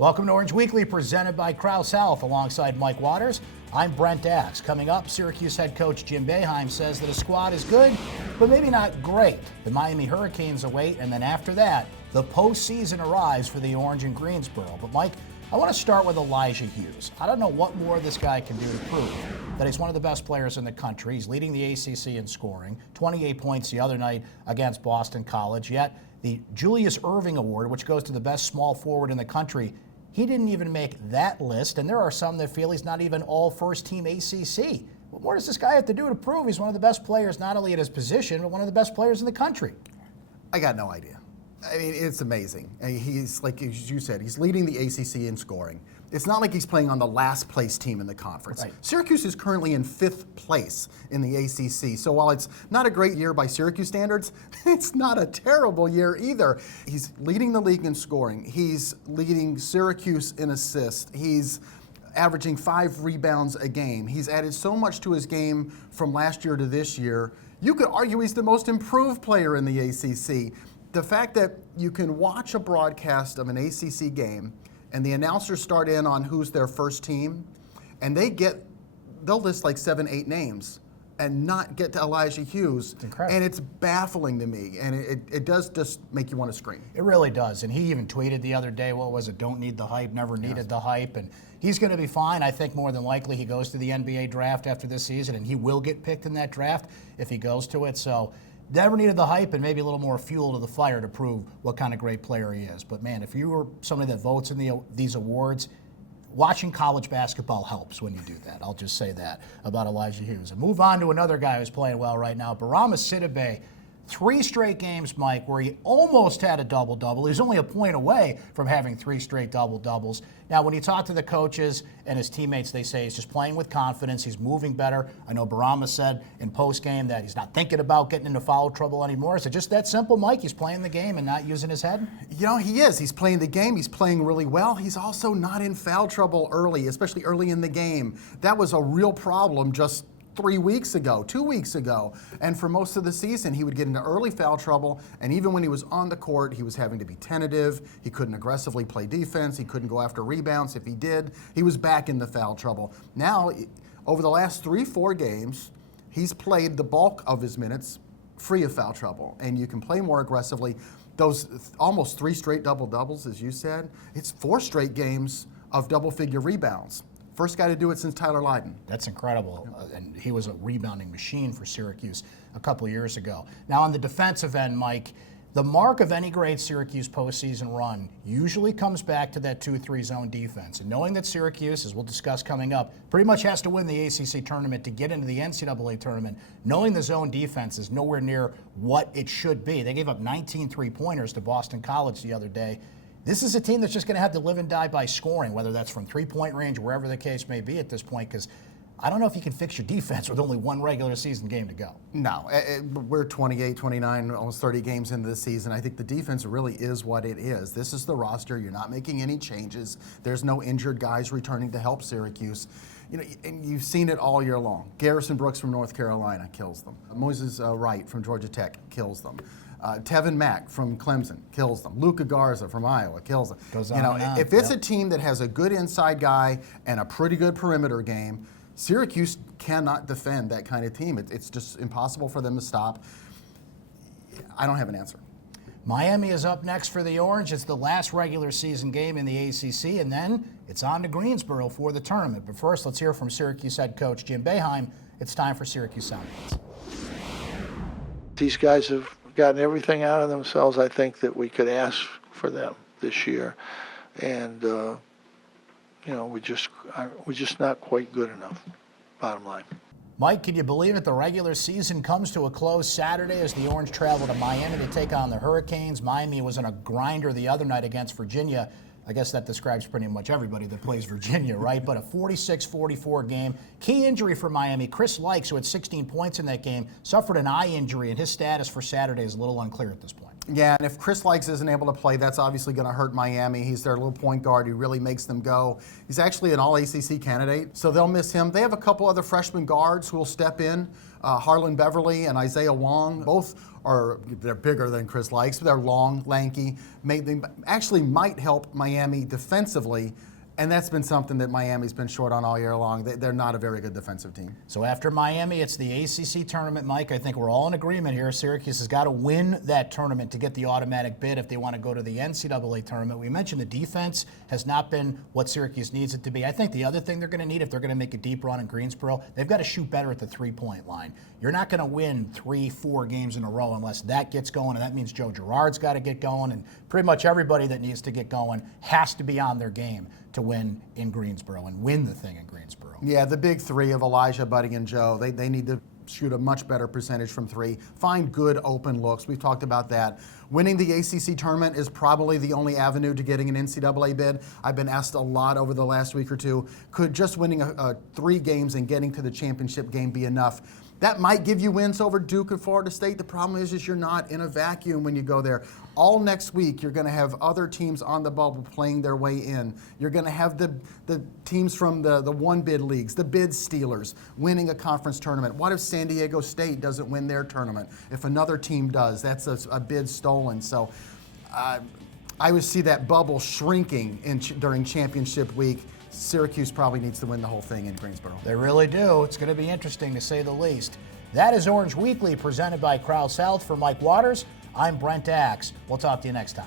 Welcome to Orange Weekly, presented by Krause Health. Alongside Mike Waters, I'm Brent. Coming up, Syracuse head coach Jim Boeheim says that a squad is good, but maybe not great. The Miami Hurricanes await, and then after that, the postseason arrives for the Orange in Greensboro. But Mike, I want to start with Elijah Hughes. I don't know what more this guy can do to prove that he's one of the best players in the country. He's leading the ACC in scoring, 28 points the other night against Boston College. Yet the Julius Erving Award, which goes to the best small forward in the country, he didn't even make that list, and there are some that feel he's not even all first-team ACC. What more does this guy have to do to prove he's one of the best players, not only at his position, but one of the best players in the country? I got no idea. I mean, it's amazing. He's, like you said, he's leading the ACC in scoring. It's not like he's playing on the last place team in the conference. Right. Syracuse is currently in 5th place in the ACC. So while it's not a great year by Syracuse standards, it's not a terrible year either. He's leading the league in scoring. He's leading Syracuse in assists. He's averaging 5 rebounds a game. He's added so much to his game from last year to this year. You could argue he's the most improved player in the ACC. The fact that you can watch a broadcast of an ACC game and the announcers start in on who's their first team, and they'll list like 7, 8 names and not get to Elijah Hughes. It's incredible. And it's baffling to me, and it does just make you want to scream. It really does, and he even tweeted the other day, what was it, don't need the hype, never needed the hype, and he's going to be fine. I think more than likely he goes to the NBA draft after this season, and he will get picked in that draft if he goes to it, so never needed the hype and maybe a little more fuel to the fire to prove what kind of great player he is. But man, if you were somebody that votes in these awards, watching college basketball helps when you do that. I'll just say that about Elijah Hughes. And move on to another guy who's playing well right now, Barama Sidibe. 3 straight games, Mike, where he almost had a double-double. He was only a point away from having 3 straight double-doubles. Now, when you talk to the coaches and his teammates, they say he's just playing with confidence. He's moving better. I know Barama said in postgame that he's not thinking about getting into foul trouble anymore. Is it just that simple, Mike? He's playing the game and not using his head? You know, he is. He's playing the game. He's playing really well. He's also not in foul trouble early, especially early in the game. That was a real problem just 3 weeks ago, 2 weeks ago. And for most of the season, he would get into early foul trouble. And even when he was on the court, he was having to be tentative. He couldn't aggressively play defense. He couldn't go after rebounds. If he did, he was back in the foul trouble. Now, over the last 3-4 games, he's played the bulk of his minutes free of foul trouble. And you can play more aggressively. Those almost 3 straight double-doubles, as you said, it's 4 straight games of double-figure rebounds. First guy to do it since Tyler Lydon. That's incredible. And he was a rebounding machine for Syracuse a couple of years ago. Now, on the defensive end, Mike, the mark of any great Syracuse postseason run usually comes back to that 2-3 zone defense. And knowing that Syracuse, as we'll discuss coming up, pretty much has to win the ACC tournament to get into the NCAA tournament, knowing the zone defense is nowhere near what it should be. They gave up 19 3-pointers to Boston College the other day. This is a team that's just going to have to live and die by scoring, whether that's from 3-point range or wherever the case may be at this point, because I don't know if you can fix your defense with only 1 regular season game to go. No, we're 28, 29, almost 30 games into the season. I think the defense really is what it is. This is the roster. You're not making any changes. There's no injured guys returning to help Syracuse. You know, and you've seen it all year long. Garrison Brooks from North Carolina kills them. Moses Wright from Georgia Tech kills them. Tevin Mack from Clemson kills them. Luka Garza from Iowa kills them. Goes you on know, and on. if it's a team that has a good inside guy and a pretty good perimeter game, Syracuse cannot defend that kind of team. It's just impossible for them to stop. I don't have an answer. Miami is up next for the Orange. It's the last regular season game in the ACC, and then it's on to Greensboro for the tournament. But first, let's hear from Syracuse head coach Jim Boeheim. It's time for Syracuse Soundbites. These guys have gotten everything out of themselves, I think, that we could ask for them this year. And, you know, we're just not quite good enough, bottom line. Mike, can you believe it? The regular season comes to a close Saturday as the Orange travel to Miami to take on the Hurricanes. Miami was in a grinder the other night against Virginia. I guess that describes pretty much everybody that plays Virginia, right? But a 46-44 game. Key injury for Miami. Chris Likes, who had 16 points in that game, suffered an eye injury, and his status for Saturday is a little unclear at this point. Yeah, and if Chris Likes isn't able to play, that's obviously going to hurt Miami. He's their little point guard. He really makes them go. He's actually an all-ACC candidate, so they'll miss him. They have a couple other freshman guards who will step in, Harlan Beverly and Isaiah Wong. They're bigger than Chris Likes, but they're long, lanky. They actually might help Miami defensively, and that's been something that Miami's been short on all year long. They're not a very good defensive team. So after Miami, it's the ACC tournament, Mike. I think we're all in agreement here. Syracuse has got to win that tournament to get the automatic bid if they want to go to the NCAA tournament. We mentioned the defense has not been what Syracuse needs it to be. I think the other thing they're going to need if they're going to make a deep run in Greensboro, they've got to shoot better at the three-point line. You're not going to win 3-4 games in a row unless that gets going, and that means Joe Girard's got to get going, and pretty much everybody that needs to get going has to be on their game to win in Greensboro and win the thing in Greensboro. Yeah, the big three of Elijah, Buddy, and Joe, they need to shoot a much better percentage from three, find good open looks. We've talked about that. Winning the ACC tournament is probably the only avenue to getting an NCAA bid. I've been asked a lot over the last week or two, could just winning 3 games and getting to the championship game be enough? That might give you wins over Duke and Florida State. The problem is you're not in a vacuum when you go there. All next week, you're going to have other teams on the bubble playing their way in. You're going to have the teams from the one-bid leagues, the bid stealers, winning a conference tournament. What if San Diego State doesn't win their tournament? If another team does, that's a bid stolen. So I would see that bubble shrinking during championship week. Syracuse probably needs to win the whole thing in Greensboro. They really do. It's going to be interesting to say the least. That is Orange Weekly presented by Crowd South. For Mike Waters, I'm Brent Axe. We'll talk to you next time.